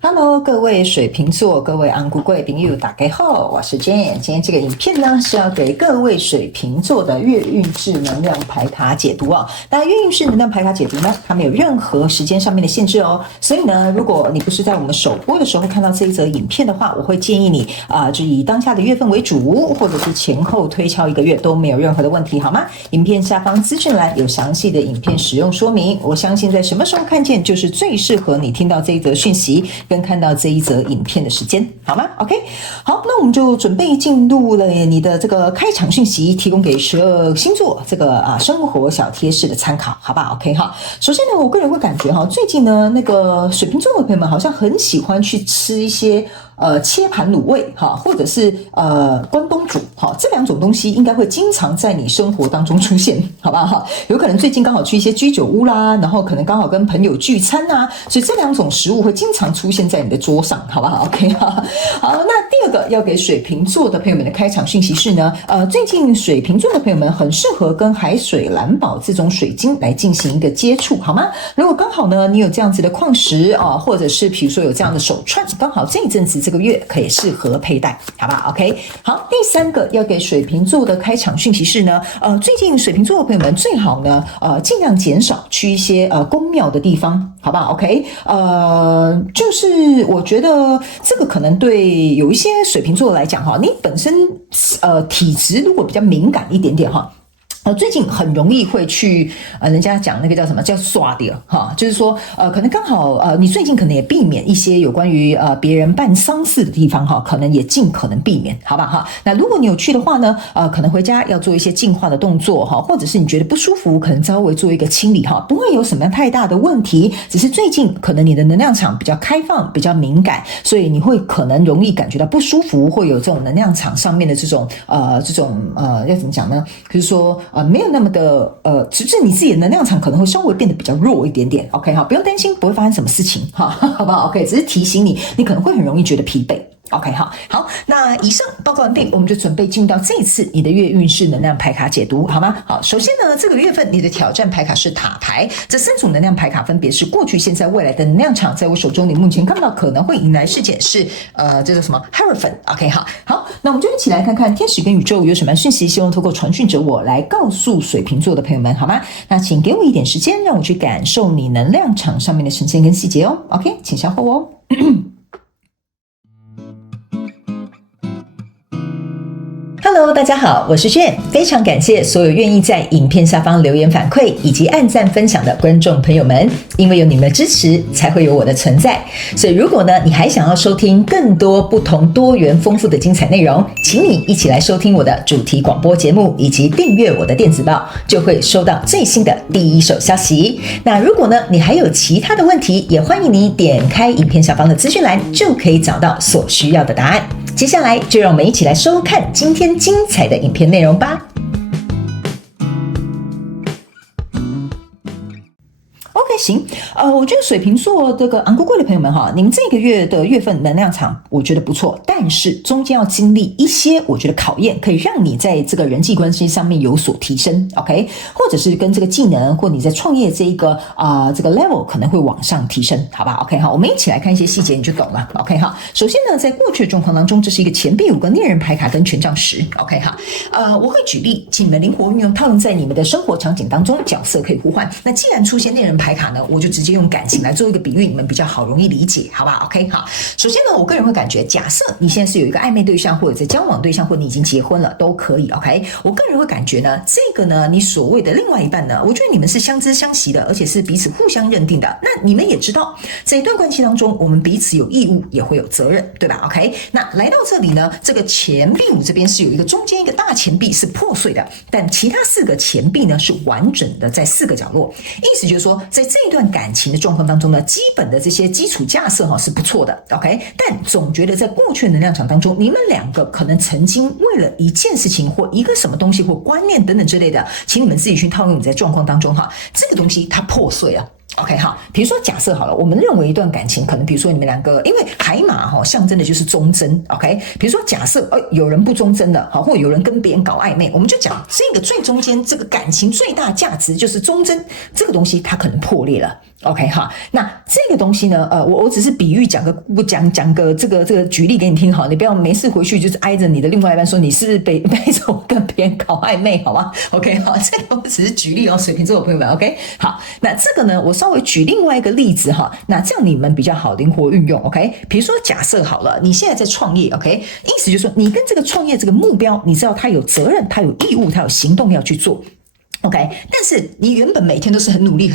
Hello，各位水瓶座，各位昂古贵朋友，大家好，我是 Jane。今天这个影片呢是要给各位水瓶座的月运势能量牌卡解读啊。那月运势能量牌卡解读呢，它没有任何时间上面的限制哦。所以呢，如果你不是在我们首播的时候看到这一则影片的话，我会建议你就以当下的月份为主，或者是前后推敲一个月都没有任何的问题，好吗？影片下方资讯栏有详细的影片使用说明。我相信在什么时候看见，就是最适合你听到这一则讯息跟看到这一则影片的时间，好吗 ？OK， 好，那我们就准备进入了你的这个开场讯息，提供给12星座这个生活小贴士的参考，好不好 ？OK 哈。首先呢，我个人会感觉哈，最近呢那个水瓶座的朋友们好像很喜欢去吃一些切盘卤味哈，或者是关东煮哈，这两种东西应该会经常在你生活当中出现，好不好哈？有可能最近刚好去一些居酒屋啦，然后可能刚好跟朋友聚餐啊，所以这两种食物会经常出现在你的桌上，好不好 ？OK 哈。好，那第二个要给水瓶座的朋友们的开场讯息是呢，最近水瓶座的朋友们很适合跟海水蓝宝这种水晶来进行一个接触，好吗？如果刚好呢你有这样子的矿石啊，或者是比如说有这样的手串，刚好这一阵子这个月可以适合佩戴，好不好 ？OK， 好，第三个要给水瓶座的开场讯息是呢，最近水瓶座的朋友们最好呢，尽量减少去一些宫庙的地方，好不好 ？OK， 就是我觉得这个可能对有一些水瓶座来讲哈，你本身体质如果比较敏感一点点哈。最近很容易会去人家讲那个叫什么叫刷掉哈，就是说可能刚好你最近可能也避免一些有关于别人办丧事的地方哈，可能也尽可能避免，好吧哈。那如果你有去的话呢，可能回家要做一些净化的动作哈，或者是你觉得不舒服，可能稍微做一个清理哈，不会有什么太大的问题，只是最近可能你的能量场比较开放，比较敏感，所以你会可能容易感觉到不舒服，会有这种能量场上面的这种要怎么讲呢？就是说没有那么的只是你自己的能量场可能会稍微变得比较弱一点点 ，OK 哈，不用担心不会发生什么事情哈，好不好 ？OK， 只是提醒你，你可能会很容易觉得疲惫。OK 好，那以上报告完毕，我们就准备进入到这一次你的月运势能量牌卡解读，好吗？好，首先呢，这个月份你的挑战牌卡是塔牌，这三组能量牌卡分别是过去、现在、未来的能量场，在我手中你目前看到可能会迎来事件是这叫什么 Hierophant。OK 好，那我们就一起来看看天使跟宇宙有什么讯息，希望透过传讯者我来告诉水瓶座的朋友们，好吗？那请给我一点时间，让我去感受你能量场上面的呈现跟细节哦。OK， 请稍后哦。Hello， 大家好，我是Jane，非常感谢所有愿意在影片下方留言反馈以及按赞分享的观众朋友们，因为有你们的支持，才会有我的存在。所以如果呢，你还想要收听更多不同多元丰富的精彩内容，请你一起来收听我的主题广播节目，以及订阅我的电子报，就会收到最新的第一手消息。那如果呢，你还有其他的问题，也欢迎你点开影片下方的资讯栏，就可以找到所需要的答案。接下来就让我们一起来收看今天精彩的影片内容吧。行，我觉得水瓶座这个昂贵贵的朋友们哈，你们这个月的月份能量场我觉得不错，但是中间要经历一些我觉得考验，可以让你在这个人际关系上面有所提升 ，OK， 或者是跟这个技能或你在创业这一个这个 level 可能会往上提升，好吧 ？OK 好，我们一起来看一些细节，你就懂了 ，OK 好。首先呢，在过去的状况当中，这是一个钱币5个恋人牌卡跟权杖10 ，OK 好，我会举例，请你们灵活运用套用在你们的生活场景当中，角色可以互换。那既然出现恋人牌卡呢，我就直接用感情来做一个比喻，你们比较好容易理解，好不好 ？OK， 好。首先呢，我个人会感觉，假设你现在是有一个暧昧对象，或者在交往对象，或者你已经结婚了，都可以 ，OK。我个人会感觉呢，这个呢，你所谓的另外一半呢，我觉得你们是相知相惜的，而且是彼此互相认定的。那你们也知道，在一段关系当中，我们彼此有义务，也会有责任，对吧 ？OK。那来到这里呢，这个钱币5这边是有一个中间一个大钱币是破碎的，但其他4个钱币呢是完整的，在4个角落。意思就是说，在这一段感情的状况当中呢，基本的这些基础架设是不错的 ，OK。但总觉得在过去的能量场当中，你们两个可能曾经为了一件事情或一个什么东西或观念等等之类的，请你们自己去套用你在状况当中这个东西它破碎了。OK 好，比如说假设好了，我们认为一段感情可能，比如说你们两个，因为海马象征的就是忠贞 ，OK。比如说假设有人不忠贞的，或者有人跟别人搞暧昧，我们就讲这个最中间这个感情最大价值就是忠贞，这个东西它可能破裂了。OK 哈，那这个东西呢，我只是比喻讲个这个举例给你听好，你不要没事回去就是挨着你的另外一半说你是不是背着跟别人搞暧昧，好吗 ？OK 好，这个我只是举例哦，水瓶座的朋友们 OK 好，那这个呢，我稍微举另外一个例子哈，那这样你们比较好灵活运用 OK， 比如说假设好了，你现在在创业 OK， 意思就是说你跟这个创业这个目标，你知道他有责任，他有义务，他有行动要去做。OK， 但是你原本每天都是很努力，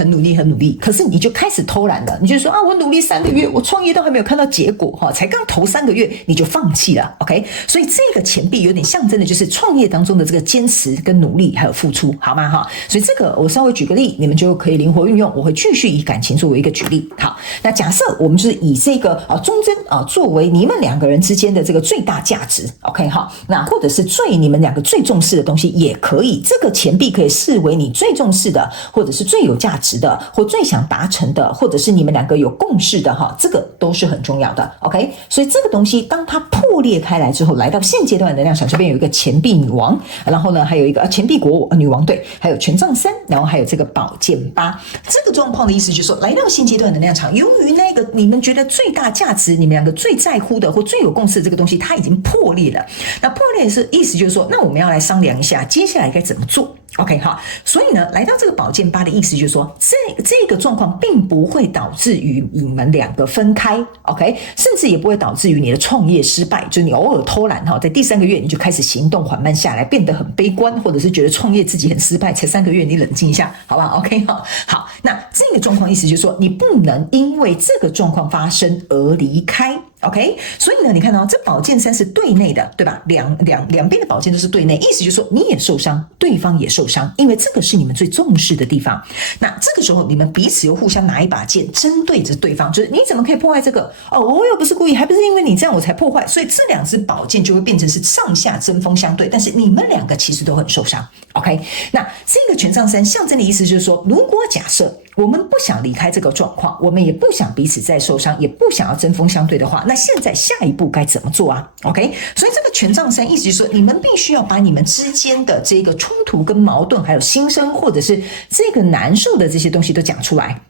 可是你就开始偷懒了，你就说啊，我努力3个月，我创业都还没有看到结果哈，才刚头3个月你就放弃了 ，OK， 所以这个钱币有点象征的就是创业当中的这个坚持跟努力还有付出，好吗哈？所以这个我稍微举个例，你们就可以灵活运用，我会继续以感情作为一个举例。好，那假设我们就是以这个忠贞作为你们2个人之间的这个最大价值 ，OK 哈，那或者是你们2个最重视的东西也可以，这个钱币可以视为你最重视的，或者是最有价值的，或最想达成的，或者是你们2个有共识的哈，这个都是很重要的 OK， 所以这个东西当它破裂开来之后，来到现阶段的能量场，这边有一个钱币女王，然后呢还有一个钱币女王对，还有权杖3，然后还有这个宝剑8，这个状况的意思就是说，来到现阶段的能量场，由于那个你们觉得最大价值，你们2个最在乎的或最有共识的这个东西，它已经破裂了。那破裂是意思就是说，那我们要来商量一下，接下来该怎么做。OK 好，所以呢，来到这个宝剑8的意思就是说，这个状况并不会导致于你们2个分开 ，OK， 甚至也不会导致于你的创业失败，就是你偶尔偷懒哈，在第3个月你就开始行动缓慢下来，变得很悲观，或者是觉得创业自己很失败，才3个月你冷静一下，好吧 ？OK 好，那这个状况意思就是说，你不能因为这个状况发生而离开。OK， 所以呢，你看到这宝剑3是对内的，对吧？两边的宝剑都是对内，意思就是说你也受伤，对方也受伤，因为这个是你们最重视的地方。那这个时候你们彼此又互相拿一把剑，针对着对方，就是你怎么可以破坏这个？我又不是故意，还不是因为你这样我才破坏，所以这2支宝剑就会变成是上下针锋相对，但是你们2个其实都很受伤。OK， 那这个权杖3象征的意思就是说，如果假设我们不想离开这个状况，我们也不想彼此再受伤，也不想要针锋相对的话，那现在下一步该怎么做啊 ？OK， 所以这个权杖3意思就是说，你们必须要把你们之间的这个冲突跟矛盾，还有心声，或者是这个难受的这些东西都讲出来。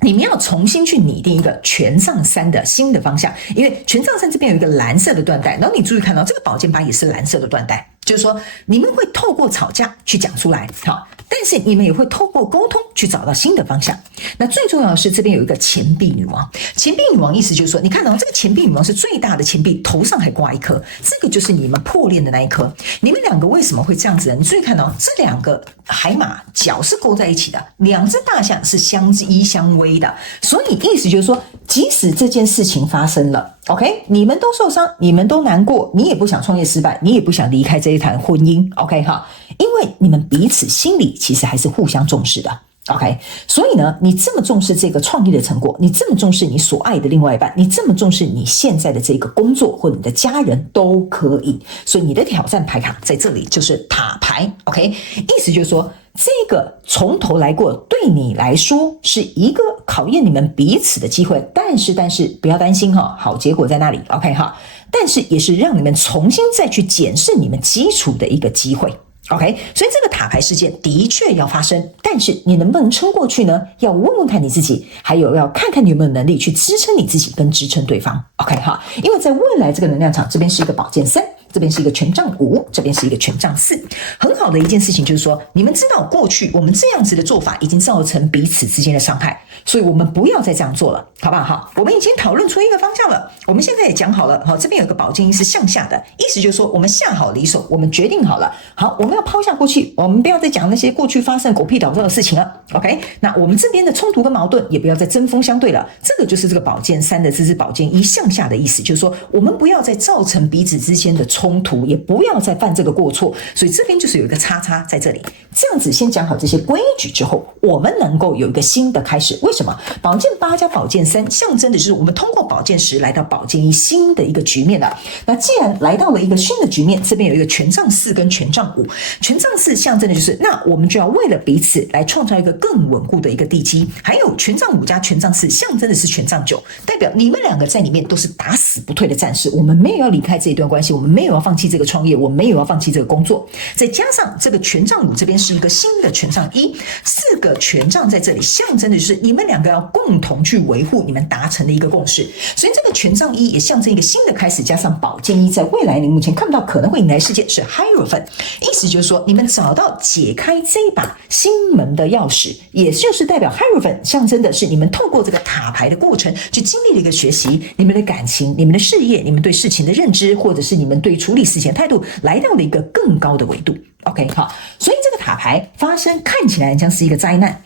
你们要重新去拟定一个权杖3的新的方向，因为权杖3这边有一个蓝色的缎带，然后你注意看到这个宝剑8也是蓝色的缎带，就是说你们会透过吵架去讲出来，好，但是你们也会透过沟通去找到新的方向。那最重要的是这边有一个钱币女王，钱币女王意思就是说，你看到这个钱币女王是最大的钱币，头上还挂一颗，这个就是你们破裂的那一颗。你们2个为什么会这样子呢？你注意看到这2个海马脚是勾在一起的，2只大象是相依相偎的，所以意思就是说，即使这件事情发生了 OK， 你们都受伤，你们都难过，你也不想创业失败，你也不想离开这一团婚姻 OK 哈，因为你们彼此心里其实还是互相重视的 OK， 所以呢，你这么重视这个创业的成果，你这么重视你所爱的另外一半，你这么重视你现在的这个工作或者你的家人都可以，所以你的挑战牌卡在这里就是塔牌 OK， 意思就是说，这个从头来过对你来说是一个考验你们彼此的机会，但是不要担心哈，好结果在那里 OK 哈，但是也是让你们重新再去检视你们基础的一个机会。OK， 所以这个塔牌事件的确要发生，但是你能不能撑过去呢？要问问看你自己，还有要看看你有没有能力去支撑你自己跟支撑对方。OK 哈，因为在未来这个能量场，这边是一个宝剑3，这边是一个权杖5，这边是一个权杖4。很好的一件事情就是说，你们知道过去我们这样子的做法已经造成彼此之间的伤害，所以我们不要再这样做了，好不好？好，我们已经讨论出一个方向了，我们现在也讲好了，好，这边有个宝剑1是向下的，意思就是说我们下好离手，我们决定好了，好，我们要抛下过去，我们不要再讲那些过去发生狗屁倒灶的事情了 OK， 那我们这边的冲突跟矛盾也不要再针锋相对了，这个就是这个宝剑3的这支宝剑1向下的意思，就是说我们不要再造成彼此之间的冲突，也不要再犯这个过错，所以这边就是有一个叉叉在这里，这样子先讲好这些规矩之后，我们能够有一个新的开始。为什么宝剑8加宝剑3象征的就是我们通过宝剑10来到宝剑一新的一个局面了。那既然来到了一个新的局面，这边有一个权杖4跟权杖5，权杖4象征的就是那我们就要为了彼此来创造一个更稳固的一个地基，还有权杖5加权杖4象征的是权杖9，代表你们两个在里面都是打死不退的战士，我们没有要离开这一段关系，我们没有要放弃这个创业，我们没有要放弃这个工作。再加上这个权杖5这边是一个新的权杖1，4个权杖在这里象征的就是你们两个要共同去维护你们达成的一个共识，所以这个权杖1也象征一个新的开始，加上宝剑1在未来你目前看不到可能会迎来事件是 Hierophant， 意思就是说你们找到解开这一把新门的钥匙，也就是代表 Hierophant 象征的是你们透过这个塔牌的过程去经历了一个学习，你们的感情、你们的事业、你们对事情的认知，或者是你们对处理事情的态度来到了一个更高的维度。 OK， 好，所以这个塔牌发生看起来将是一个灾难，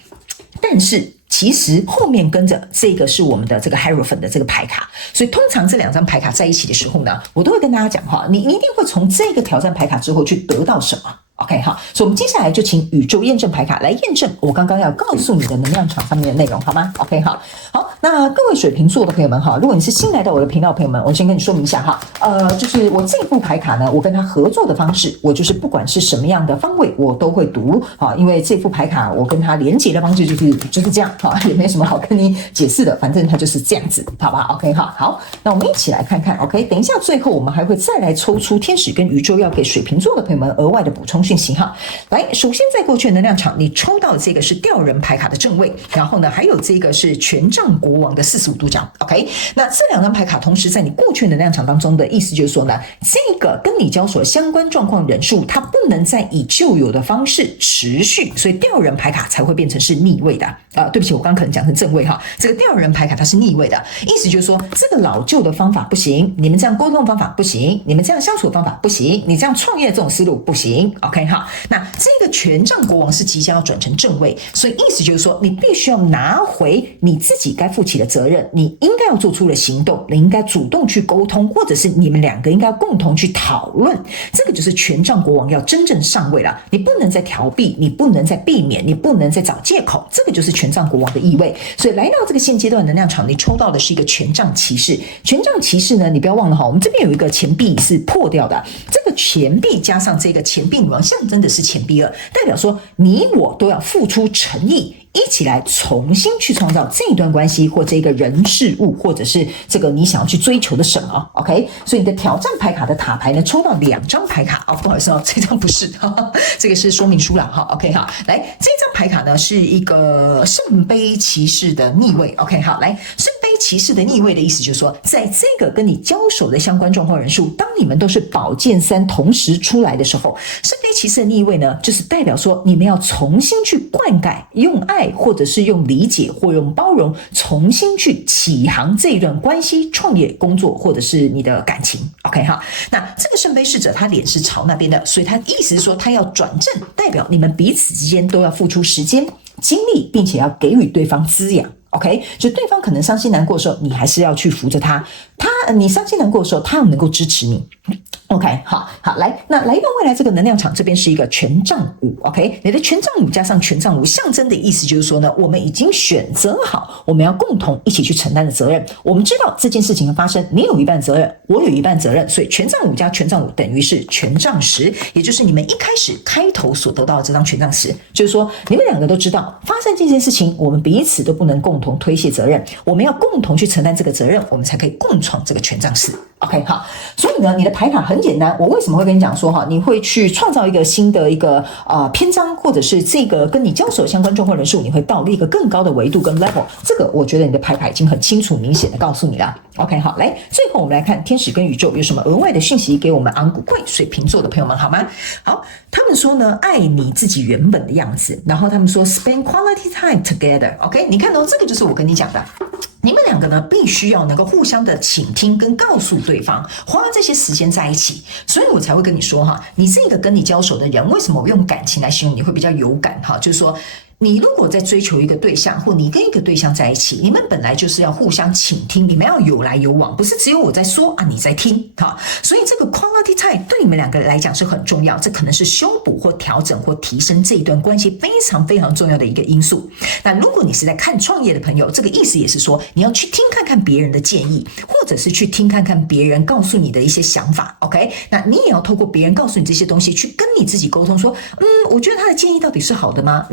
但是其实后面跟着这个是我们的这个 Hierophant 的这个牌卡，所以通常这两张牌卡在一起的时候呢，我都会跟大家讲哈，你一定会从这个挑战牌卡之后去得到什么。OK， 好，所以我们接下来就请宇宙验证牌卡来验证我刚刚要告诉你的能量场上面的内容，好吗 ？OK， 好，那各位水瓶座的朋友们哈，如果你是新来到我的频道的朋友们，我先跟你说明一下哈，就是我这副牌卡呢，我跟他合作的方式，我就是不管是什么样的方位，我都会读哈，因为这副牌卡我跟他连接的方式就是这样哈，也没什么好跟你解释的，反正它就是这样子，好吧 ？OK， 好，那我们一起来看看 ，OK， 等一下最后我们还会再来抽出天使跟宇宙要给水瓶座的朋友们额外的补充讯息哈。来，首先在过去的能量场，你抽到的这个是吊人牌卡的正位，然后呢，还有这个是权杖国王的45度角 ，OK， 那这两张牌卡同时在你过去的能量场当中的意思就是说呢，这个跟你交手相关状况人数，它不能再以旧有的方式持续，所以吊人牌卡才会变成是逆位的对不起，我刚可能讲成正位哈，这个吊人牌卡它是逆位的，意思就是说这个老旧的方法不行，你们这样沟通的方法不行，你们这样相处的方法不行，你这样创业的这种思路不行 ，OK 哈。那这个权杖国王是即将要转成正位，所以意思就是说，你必须要拿回你自己该负起的责任，你应该要做出的行动，你应该主动去沟通，或者是你们两个应该要共同去讨论。这个就是权杖国王要真正上位了，你不能再逃避，你不能再避免，你不能再找借口，这个就是权杖国王的意味。所以来到这个现阶段能量场，你抽到的是一个权杖骑士。权杖骑士呢，你不要忘了哈，我们这边有一个钱币是破掉的，这个钱币加上这个钱币女王，象征的是钱币2，代表说你我都要付出诚意，一起来重新去创造这一段关系或这个人事物，或者是这个你想要去追求的什么 OK， 所以你的挑战牌卡的塔牌呢，抽到2张牌卡不好意思这张不是这个是说明书啦OK 好，来这张牌卡呢是一个圣杯骑士的逆位 OK 好，来圣杯骑士的逆位的意思就是说，在这个跟你交手的相关状况人数，当你们都是宝剑3同时出来的时候，圣杯骑士的逆位呢，就是代表说你们要重新去灌溉，用爱或者是用理解或用包容，重新去起航这一段关系、创业、工作或者是你的感情 OK 哈，那这个圣杯侍者他脸是朝那边的，所以他意思是说他要转正，代表你们彼此之间都要付出时间、精力，并且要给予对方滋养。OK， 就对方可能伤心难过的时候，你还是要去扶着他。你伤心难过的时候，他要能够支持你。OK， 好，来，那来到未来这个能量场这边是一个权杖5 ，OK， 你的权杖5加上权杖5，象征的意思就是说呢，我们已经选择好，我们要共同一起去承担的责任。我们知道这件事情的发生，你有一半责任，我有一半责任，所以权杖5加权杖5等于是权杖10，也就是你们一开头所得到的这张权杖10，就是说你们两个都知道发生这件事情，我们彼此都不能共同推卸责任，我们要共同去承担这个责任，我们才可以共创这个权杖4。OK， 好，所以呢，你的牌卡很简单。我为什么会跟你讲说你会去创造一个新的一个篇章，或者是这个跟你交手相关状况人数，你会到了一个更高的维度跟 level。这个我觉得你的牌卡已经很清楚明显的告诉你了。OK， 好，来，最后我们来看天使跟宇宙有什么额外的讯息给我们昂古贵水瓶座的朋友们，好吗？好，他们说呢，爱你自己原本的样子，然后他们说 spend quality time together。OK， 你看这个就是我跟你讲的。你们两个呢，必须要能够互相的倾听跟告诉对方，花这些时间在一起，所以我才会跟你说你这个跟你交手的人，为什么我用感情来形容你会比较有感就是说，你如果在追求一个对象，或你跟一个对象在一起，你们本来就是要互相倾听，你们要有来有往，不是只有我在说啊，你在听，好，所以这个 quality time 对你们两个来讲是很重要，这可能是修补或调整或提升这一段关系非常非常重要的一个因素。那如果你是在看创业的朋友，这个意思也是说，你要去听看看别人的建议，或者是去听看看别人告诉你的一些想法 ，OK？ 那你也要透过别人告诉你这些东西，去跟你自己沟通说，我觉得他的建议到底是好的吗？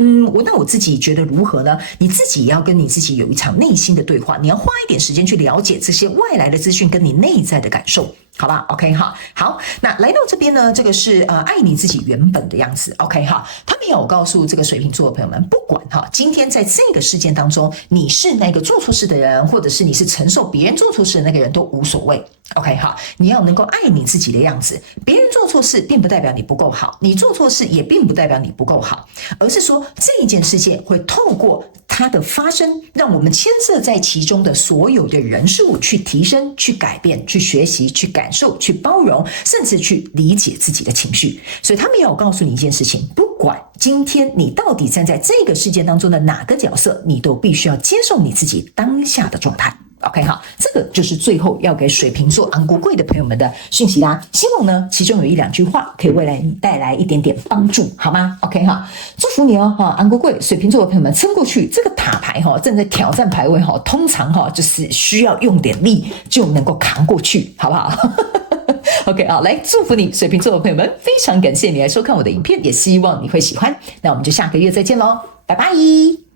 我自己觉得如何呢？你自己也要跟你自己有一场内心的对话，你要花一点时间去了解这些外来的资讯跟你内在的感受。好吧 ，OK 哈，好，那来到这边呢，这个是爱你自己原本的样子 ，OK 哈。他们有告诉这个水瓶座的朋友们，不管哈，今天在这个事件当中，你是那个做错事的人，或者是你是承受别人做错事的那个人，都无所谓 ，OK 哈。你要能够爱你自己的样子，别人做错事并不代表你不够好，你做错事也并不代表你不够好，而是说这一件事件会透过它的发生，让我们牵涉在其中的所有的人事物去提升、去改变、去学习、去感受、去包容，甚至去理解自己的情绪。所以他们也有告诉你一件事情，不管今天你到底站在这个事件当中的哪个角色，你都必须要接受你自己当下的状态。OK 好，这个就是最后要给水瓶座昂古贵的朋友们的讯息啦。希望呢，其中有一两句话可以为你带来一点点帮助，好吗 ？OK 哈，祝福你哦，哈，昂古贵水瓶座的朋友们撑过去。这个塔牌哈，正在挑战排位哈，通常哈就是需要用点力就能够扛过去，好不好？OK 好，来祝福你，水瓶座的朋友们，非常感谢你来收看我的影片，也希望你会喜欢。那我们就下个月再见喽，拜拜。